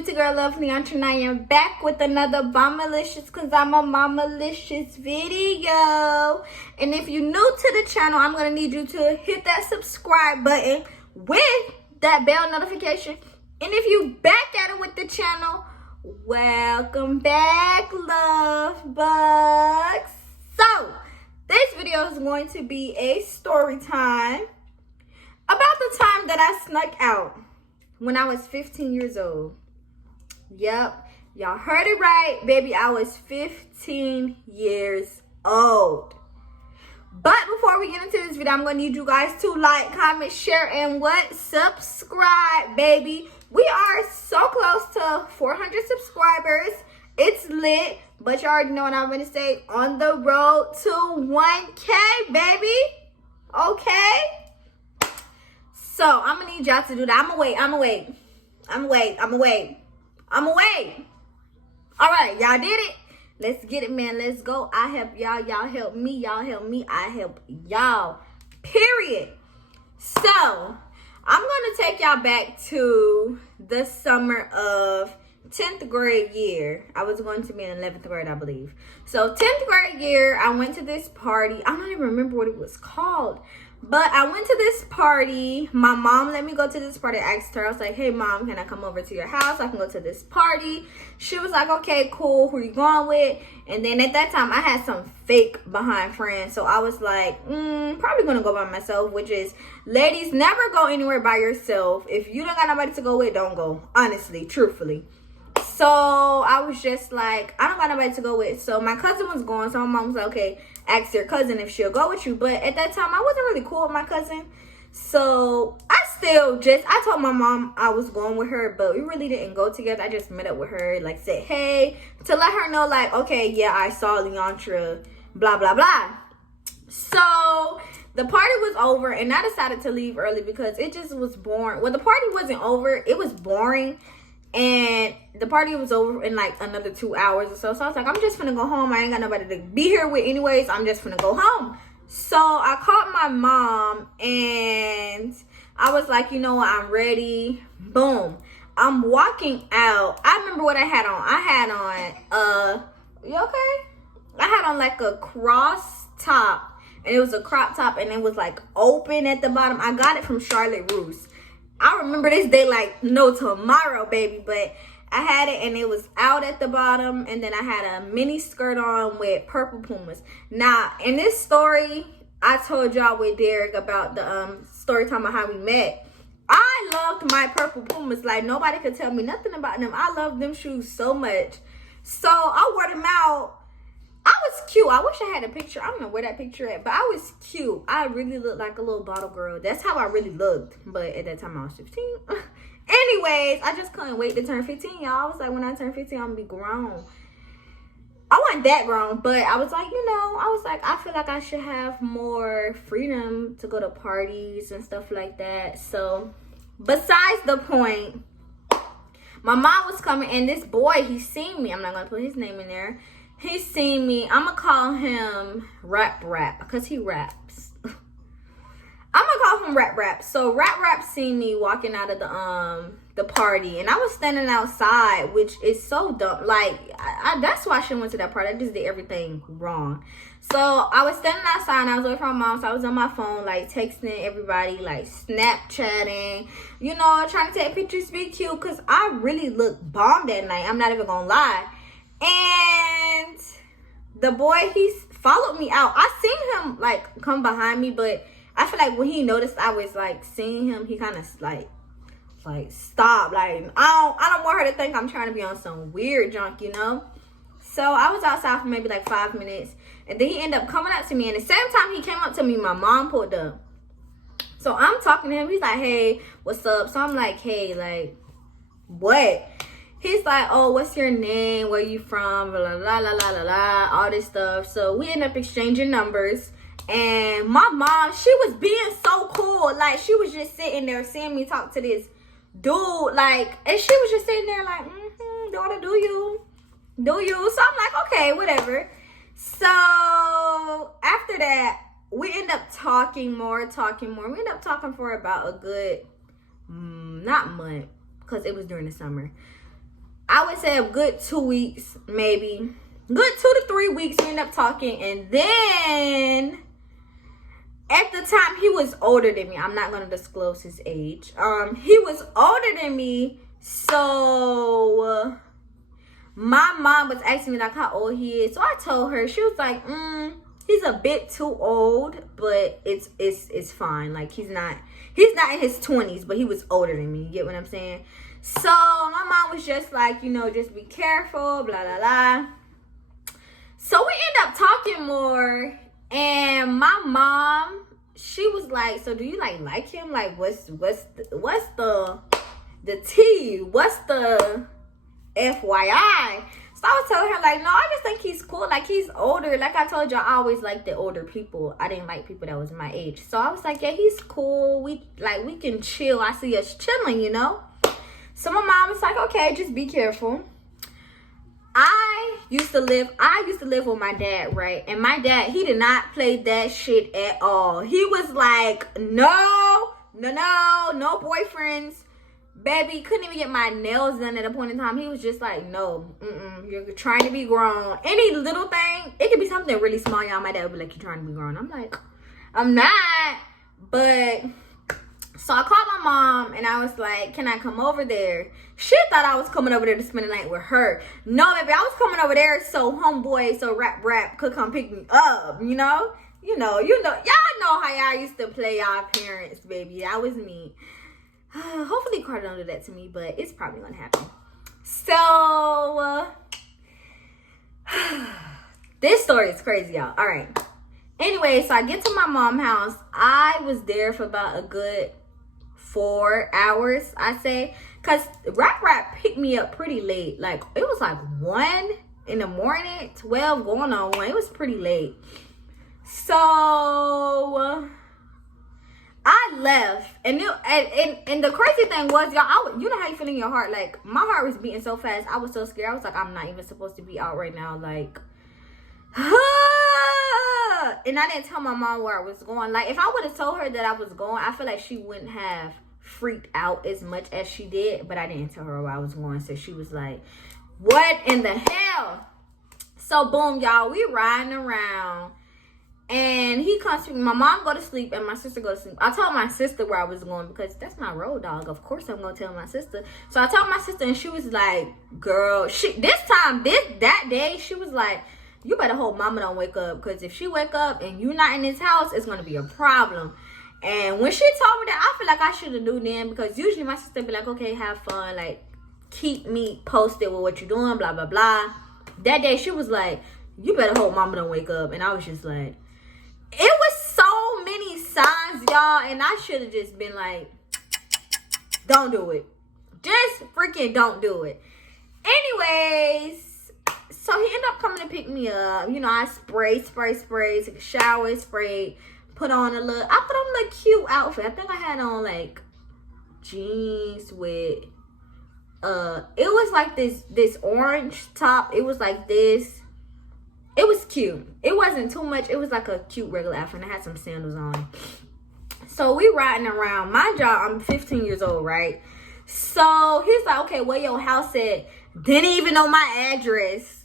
it's your girl Lovely and I am back with another Bomalicious cause I'm a Mamalicious video. And if you're new to the channel, I'm gonna need you to hit that subscribe button with that bell notification. And if you back at it with the channel, welcome back, love bugs. So this video is going to be a story time about the time that I snuck out when I was 15 years old. Yep, y'all heard it right, baby. I was 15 years old. But before we get into this video, I'm gonna need you guys to like, comment, share, and what? Subscribe, baby. We are so close to 400 subscribers. It's lit, but you already know what I'm gonna say. On the road to 1K, baby. Okay? So I'm gonna need y'all to do that. I'm gonna wait. All right, y'all did it. Let's get it, man. Let's go. I help y'all. Y'all help me. Y'all help me. I help y'all. Period. So I'm gonna take y'all back to the summer of 10th grade year. I was going to be in 11th grade, I believe. So 10th grade year, I went to this party. I don't even remember what it was called. But I went to this party. My mom let me go to this party. I asked her, I was like, hey, mom, can I come over to your house? I can go to this party. She was like, okay, cool. Who are you going with? And then at that time, I had some fake behind friends. So I was like, probably going to go by myself, which is, ladies, never go anywhere by yourself. If you don't got nobody to go with, don't go. Honestly, truthfully. So I was just like, I don't got nobody to go with. So my cousin was going. So my mom was like, okay, ask your cousin if she'll go with you. But at that time, I wasn't really cool with my cousin. So I told my mom I was going with her, but we really didn't go together. I just met up with her, like said, hey, to let her know, like, okay, yeah, I saw Leontra, blah, blah, blah. So the party was over and I decided to leave early because it just was boring. Well, the party wasn't over. It was boring. And the party was over in like another 2 hours or so. So I was like, I'm just finna go home. I ain't got nobody to be here with anyways. I'm just finna go home. So I called my mom and I was like, you know what? I'm ready. Boom. I'm walking out. I remember what I had on. I had on, you okay? I had on like a cross top. And it was a crop top and it was like open at the bottom. I got it from Charlotte Russe. I remember this day like no tomorrow, baby, but I had it and it was out at the bottom, and then I had a mini skirt on with purple Pumas. Now, in this story, I told y'all with Derek about the story time of how we met. I loved my purple Pumas. Like, nobody could tell me nothing about them. I love them shoes so much. So, I wore them out. I was cute. I wish I had a picture. I don't know where that picture at, but I was cute. I really looked like a little bottle girl. That's how I really looked. But at that time, I was 15. Anyways, I just couldn't wait to turn 15, y'all. I was like, when I turn 15, I'm going to be grown. I wasn't that grown, but I was like, I feel like I should have more freedom to go to parties and stuff like that. So, besides the point, my mom was coming, and this boy, he seen me. I'm not going to put his name in there. He seen me. I'm going to call him Rap because he raps. I'm going to call him Rap. So Rap seen me walking out of the party. And I was standing outside, which is so dumb. Like, that's why I shouldn't went to that party. I just did everything wrong. So I was standing outside and I was away from my mom. So I was on my phone, like, texting everybody, like, Snapchatting. You know, trying to take pictures, be cute. Because I really looked bomb that night. I'm not even going to lie. And the boy, he followed me out. I seen him like come behind me, but I feel like when he noticed I was like seeing him, he kind of like stopped. Like, I don't want her to think I'm trying to be on some weird junk, you know. So I was outside for maybe like 5 minutes, and then he ended up coming up to me. And the same time he came up to me, my mom pulled up. So I'm talking to him. He's like, hey, what's up? So I'm like, hey, like, what? He's like, oh, what's your name? Where you from? Blah, blah, blah, blah, blah, all this stuff. So we end up exchanging numbers. And my mom, she was being so cool. Like, she was just sitting there seeing me talk to this dude. Like, and she was just sitting there like, daughter, do you? So I'm like, okay, whatever. So after that, we end up talking more. We end up talking for about a good, not month, because it was during the summer. I would say a good 2 weeks, maybe. Good 2 to 3 weeks, we ended up talking. And then, at the time, he was older than me. I'm not going to disclose his age. He was older than me. So, my mom was asking me, like, how old he is. So, I told her. She was like, he's a bit too old, but it's fine. Like, he's not in his 20s, but he was older than me. You get what I'm saying? So, my mom was just like, you know, just be careful, blah, blah, blah. So, we end up talking more, and my mom, she was like, so do you, like him? Like, what's the T? What's the FYI? So, I was telling her, like, no, I just think he's cool. Like, he's older. Like I told you, I always liked the older people. I didn't like people that was my age. So, I was like, yeah, he's cool. We can chill. I see us chilling, you know? So, my mom was like, okay, just be careful. I used to live with my dad, right? And my dad, he did not play that shit at all. He was like, no boyfriends. Baby, couldn't even get my nails done at a point in time. He was just like, no, you're trying to be grown. Any little thing, it could be something really small, y'all. My dad would be like, you're trying to be grown. I'm like, I'm not. But, so I called my mom, and I was like, can I come over there? She thought I was coming over there to spend the night with her. No, baby, I was coming over there so homeboy, so rap could come pick me up, you know? You know, y'all know how y'all used to play y'all parents, baby. That was me. Hopefully Carter don't do that to me, but it's probably gonna happen. So, this story is crazy, y'all. All right. Anyway, so I get to my mom's house. I was there for about a good 4 hours, I say. Because rap picked me up pretty late. Like, it was like 1 in the morning, 12 going on 1. It was pretty late. So, I left. And the crazy thing was, y'all, you know how you feel in your heart. Like, my heart was beating so fast. I was so scared. I was like, I'm not even supposed to be out right now. Like, and I didn't tell my mom where I was going. Like, if I would have told her that I was going, I feel like she wouldn't have freaked out as much as she did. But I didn't tell her where I was going. So she was like, what in the hell? So boom, y'all, we riding around. And he comes to me. My mom go to sleep and my sister go to sleep. I told my sister where I was going because that's my road dog. Of course I'm going to tell my sister. So I told my sister, and she was like, girl, that day, she was like, you better hope mama don't wake up, because if she wake up and you not in this house, it's going to be a problem. And when she told me that, I feel like I should have knew then, because usually my sister be like, okay, have fun, like, keep me posted with what you're doing, blah, blah, blah. That day, she was like, you better hope mama don't wake up. And I was just like, it was so many signs, y'all, and I should have just been like, don't do it. Just freaking don't do it. Anyways, so he ended up coming to pick me up. You know, I sprayed, took a shower, sprayed, I put on a cute outfit. I think I had on like jeans with, it was like this orange top. It was like this. It was cute. It wasn't too much. It was like a cute regular outfit. And I had some sandals on. So we riding around. Mind y'all, I'm 15 years old, right? So he's like, okay, where your house at? Didn't even know my address.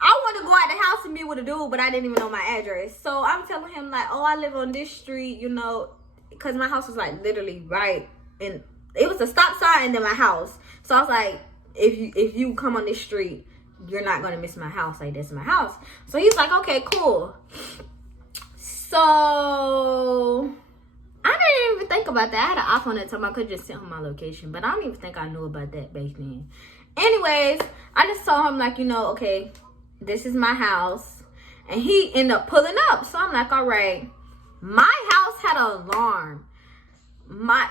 I want to go out the house and be with a dude, but I didn't even know my address. So I'm telling him like, oh, I live on this street, you know, because my house was like literally right. And it was a stop sign and then my house. So I was like, if you come on this street, you're not going to miss my house. Like, that's my house. So he's like, okay, cool. So I didn't even think about that. I had an iPhone at the time. I could just send him my location. But I don't even think I knew about that back then. Anyways, I just told him, like, you know, okay, this is my house. And he ended up pulling up. So I'm like, all right. My house had an alarm.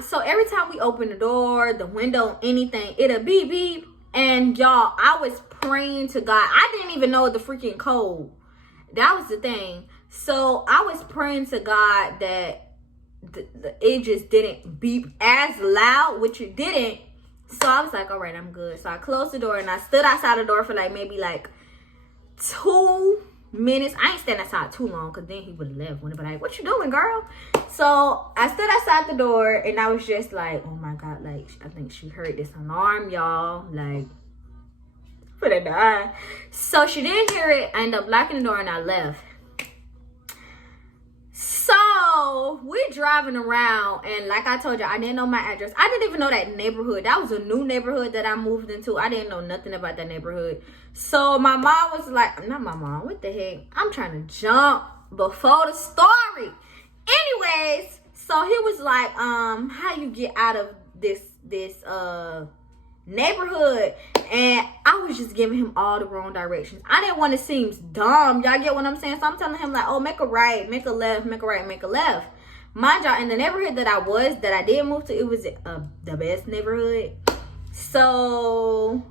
So every time we open the door, the window, anything, it'll beep, beep. And y'all, I was praying to God. I didn't even know the freaking code. That was the thing. So I was praying to God that it just didn't beep as loud, which it didn't. So I was like, all right, I'm good. So I closed the door and I stood outside the door for like maybe like 2 minutes. I ain't stand outside too long, because then he would have left. Would have been like, what you doing, girl? So I stood outside the door and I was just like, oh my God, like, I think she heard this alarm, y'all. Like, finna die. So she didn't hear it. I ended up locking the door and I left. So we driving around, and like I told you, I didn't know my address. I didn't even know that neighborhood. That was a new neighborhood that I moved into. I didn't know nothing about that neighborhood. So my mom was like, not my mom, what the heck? I'm trying to jump before the story. Anyways, so he was like, how you get out of this neighborhood? And I was just giving him all the wrong directions. I didn't want to seem dumb. Y'all get what I'm saying? So I'm telling him like, oh, make a right, make a left, make a right, make a left. Mind y'all, in the neighborhood that I did move to, it was the best neighborhood. So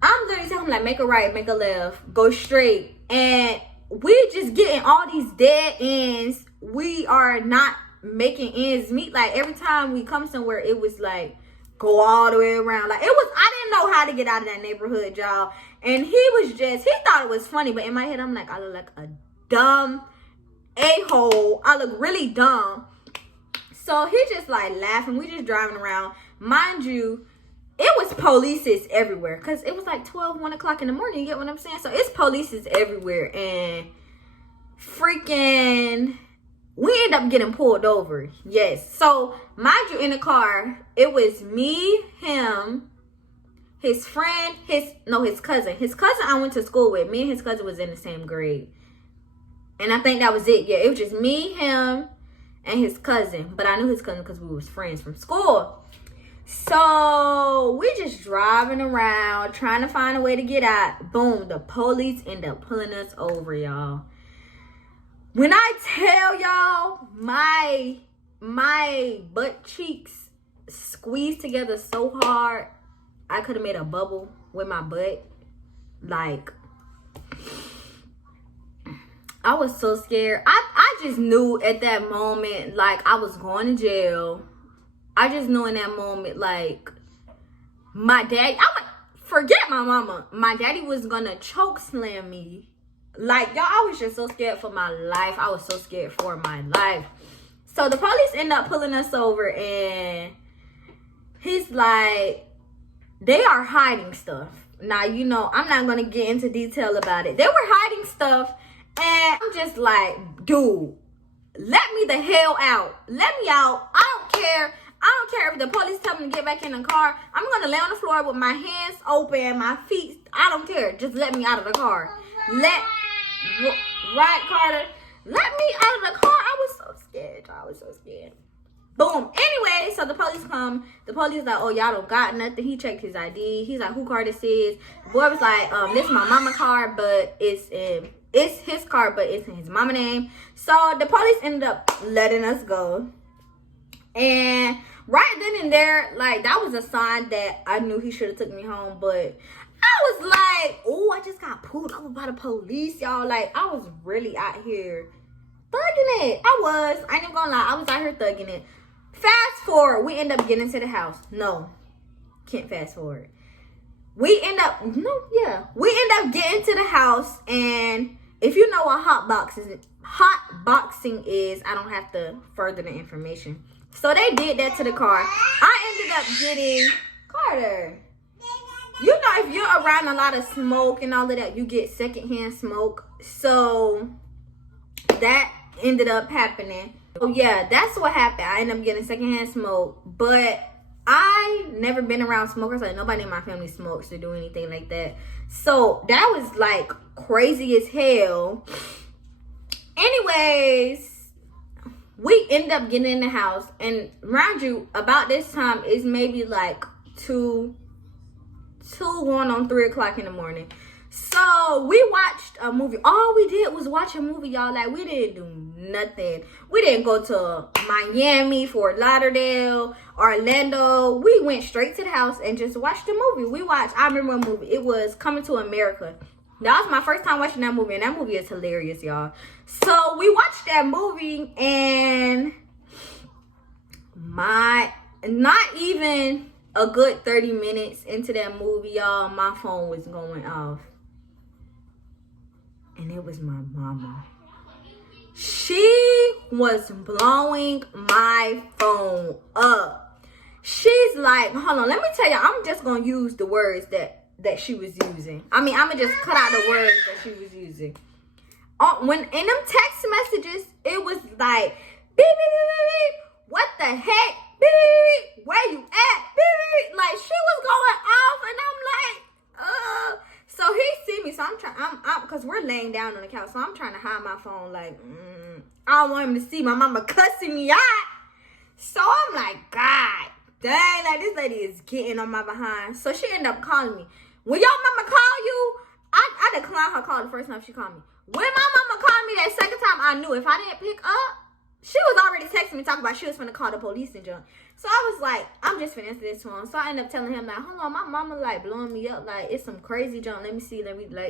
I'm literally telling him like, make a right, make a left, go straight. And we just getting all these dead ends. We are not making ends meet. Like every time we come somewhere, it was like, go all the way around. Like I didn't know how to get out of that neighborhood, y'all. And he thought it was funny, but in my head I'm like, I look like a dumb a-hole. I look really dumb. So he just like laughing. We just driving around. Mind you, it was polices everywhere, because it was like 1 o'clock in the morning. You get what I'm saying? So it's polices everywhere, and freaking we end up getting pulled over. Yes. So, mind you, in the car, it was me, him, his friend, his cousin. His cousin I went to school with. Me and his cousin was in the same grade. And I think that was it. Yeah, it was just me, him, and his cousin. But I knew his cousin because we was friends from school. So, we just driving around, trying to find a way to get out. Boom, the police end up pulling us over, y'all. When I tell y'all, my butt cheeks squeezed together so hard, I could have made a bubble with my butt. Like, I was so scared. I just knew at that moment, like, I was going to jail. I just knew in that moment, like, my daddy, forget my mama. My daddy was gonna choke slam me. Like, y'all, I was just so scared for my life. I was so scared for my life. So the police end up pulling us over, and he's like, they are hiding stuff. Now, you know, I'm not going to get into detail about it. They were hiding stuff, and I'm just like, dude, let me the hell out. Let me out. I don't care. I don't care if the police tell me to get back in the car. I'm going to lay on the floor with my hands open, my feet. I don't care. Just let me out of the car. Right, Carter? Let me out of the car. I was so scared. I was so scared. Boom. Anyway, so the police come. The police like, oh, y'all don't got nothing. He checked his ID. He's like, who car this is? The boy was like, this is my mama car, but it's his car, but it's in his mama name. So the police ended up letting us go. And right then and there, like, that was a sign that I knew he should have took me home. But I was like, oh, I just got pulled over by the police, y'all. Like, I was really out here thugging it. I ain't even gonna lie. I was out here thugging it. Fast forward, we end up getting to the house. No, can't fast forward. We end up getting to the house. And if you know what hot boxing is, I don't have to further the information. So they did that to the car. I ended up getting Carter. You know, if you're around a lot of smoke and all of that, you get secondhand smoke. So that ended up happening. Oh yeah, that's what happened. I ended up getting secondhand smoke. But I never been around smokers. Like, nobody in my family smokes or do anything like that. So that was like crazy as hell. Anyways, we ended up getting in the house. And mind you, about this time, it's maybe like 2 going on 3 o'clock in the morning. So we watched a movie. All we did was watch a movie, y'all. Like, we didn't do nothing. We didn't go to Miami, Fort Lauderdale, Orlando. We went straight to the house and just watched the movie. I remember a movie. It was Coming to America. That was my first time watching that movie, and that movie is hilarious, y'all. So we watched that movie, and not even a good 30 minutes into that movie, y'all, my phone was going off. And it was my mama. She was blowing my phone up. She's like, hold on, let me tell you, I'm just going to use the words that that she was using. I mean, I'm going to just cut out the words that she was using. When in them text messages, it was like, beep, beep, beep, beep, beep. What the heck? Beep, beep, beep. Where you at? Beep, beep, beep. Like, she was going off, and I'm like, So he see me, so I'm because we're laying down on the couch, so I'm trying to hide my phone, like, I don't want him to see my mama cussing me out. So I'm like, God dang, like, this lady is getting on my behind. So she ended up calling me. When your mama call you, I declined her call the first time she called me. When my mama called me that second time, I knew if I didn't pick up, she was already texting me talking about she was finna call the police and junk. So I was like, I'm just finna answer this to him. So I ended up telling him, like, hold on, my mama, like, blowing me up. Like, it's some crazy junk. Let me see,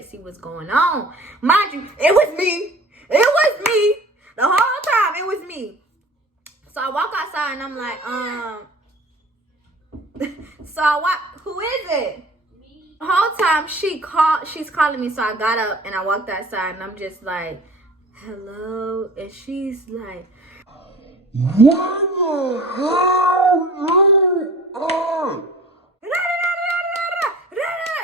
see what's going on. Mind you, it was me. It was me. The whole time, it was me. So I walk outside and I'm like, who is it? The whole time she's calling me, so I got up and I walked outside and I'm just like, hello, and she's like, what the hell you are?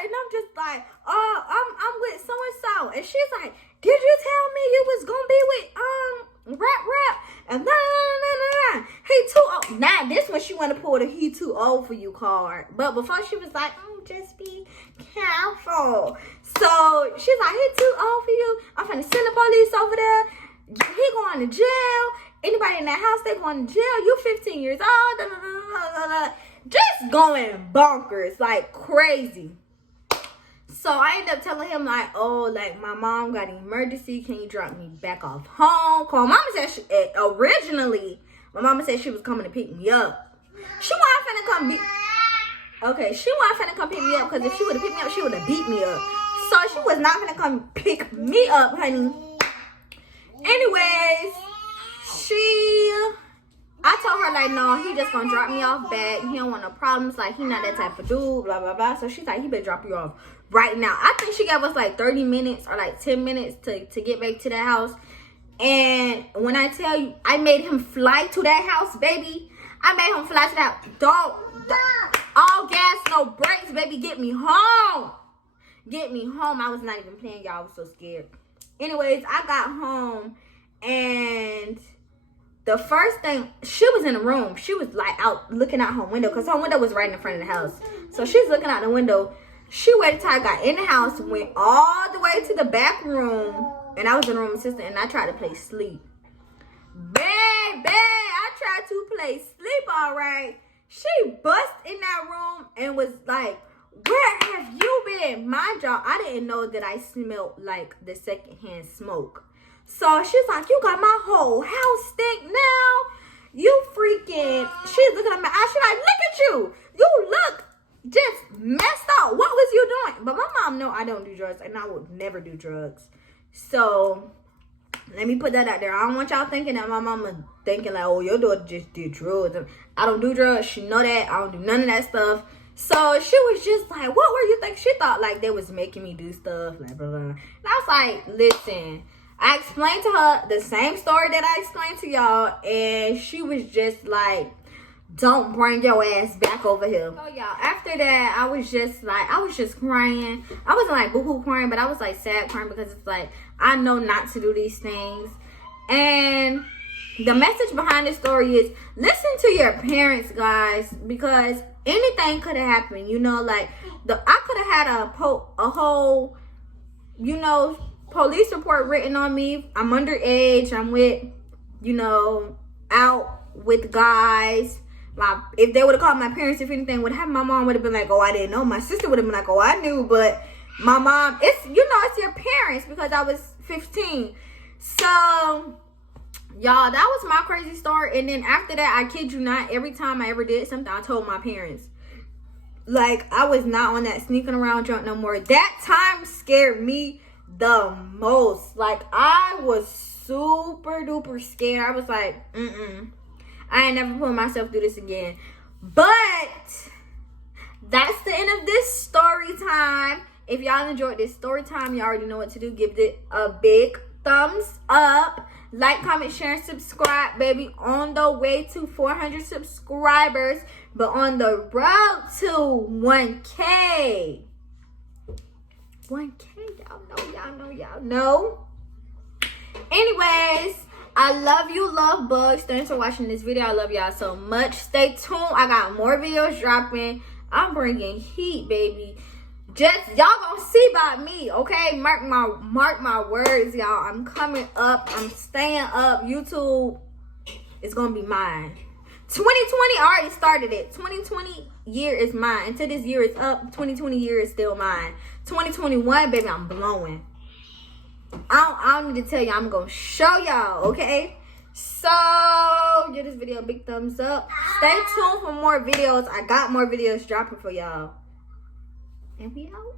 And I'm just like, oh, I'm with so and so, and she's like, did you tell me you was gonna be with rap and he too old. Now this one she wanna pull the he too old for you card, but before she was like, just be careful. So she's like, he too old for you. I'm finna send the police over there. He going to jail. Anybody in that house, they going to jail. You 15 years old. Just going bonkers, like crazy. So I ended up telling him, like, oh, like, my mom got an emergency. Can you drop me back off home? Cause mama said originally, my mama said she was coming to pick me up. She wasn't finna come she wasn't finna come pick me up, because if she would have picked me up, she would have beat me up. So she was not finna come pick me up, honey. Anyways, I told her, like, no, he just gonna drop me off back. He don't want no problems. Like, he not that type of dude, blah, blah, blah. So she's like, he better drop you off right now. I think she gave us like 30 minutes or like 10 minutes to get back to that house. And when I tell you, I made him fly to that house, baby. I made him fly to that. Don't. All gas, no brakes, baby. Get me home. Get me home. I was not even playing, y'all. I was so scared. Anyways, I got home and the first thing, she was in the room. She was like out looking out her window because her window was right in front of the house. So she's looking out the window. She waited till I got in the house, went all the way to the back room, and I was the room assistant, and I tried to play sleep. Baby, I tried to play sleep, all right. She bust in that room and was like, where have you been? Mind y'all, I didn't know that I smelled like the secondhand smoke. So she's like, you got my whole house stink now. You freaking, she's looking at my eyes. She's like, look at you. You look just messed up. What was you doing? But my mom know I don't do drugs, and I would never do drugs. So let me put that out there. I don't want y'all thinking that my mama thinking like, oh, your daughter just did drugs. I don't do drugs. She know that. I don't do none of that stuff. So she was just like, what were you thinking? She thought like they was making me do stuff, like blah, blah, blah. And I was like, listen, I explained to her the same story that I explained to y'all, and she was just like, don't bring your ass back over here. So y'all, after that, I was just crying. I wasn't like boo-hoo crying, but I was like sad crying, because it's like, I know not to do these things. And the message behind this story is, listen to your parents, guys, because anything could have happened. You know, like I could have had a whole, you know, police report written on me. I'm underage. I'm with, you know, out with guys. If they would have called my parents, if anything would have happened, my mom would have been like, oh, I didn't know. My sister would have been like, oh, I knew. But my mom, it's, you know, it's your parents, because I was 15. So, y'all, that was my crazy story. And then after that, I kid you not, every time I ever did something, I told my parents. Like, I was not on that sneaking around drunk no more. That time scared me the most. Like, I was super duper scared. I was like, I ain't never put myself through this again. But that's the end of this story time. If y'all enjoyed this story time, you already know what to do. Give it a big thumbs up. Like, comment, share, and subscribe, baby. On the way to 400 subscribers, but on the road to 1K. 1K. Y'all know. Anyways, I love you, love bugs. Thanks for watching this video. I love y'all so much. Stay tuned. I got more videos dropping. I'm bringing heat, baby. Just y'all gonna see about me, okay? Mark my words, y'all. I'm coming up. I'm staying up. YouTube is gonna be mine. 2020 already started it. 2020 year is mine. Until this year is up, 2020 year is still mine. 2021, baby, I'm blowing. I don't need to tell you. I'm gonna show y'all, okay? So give this video a big thumbs up. Stay tuned for more videos. I got more videos dropping for y'all. And we out.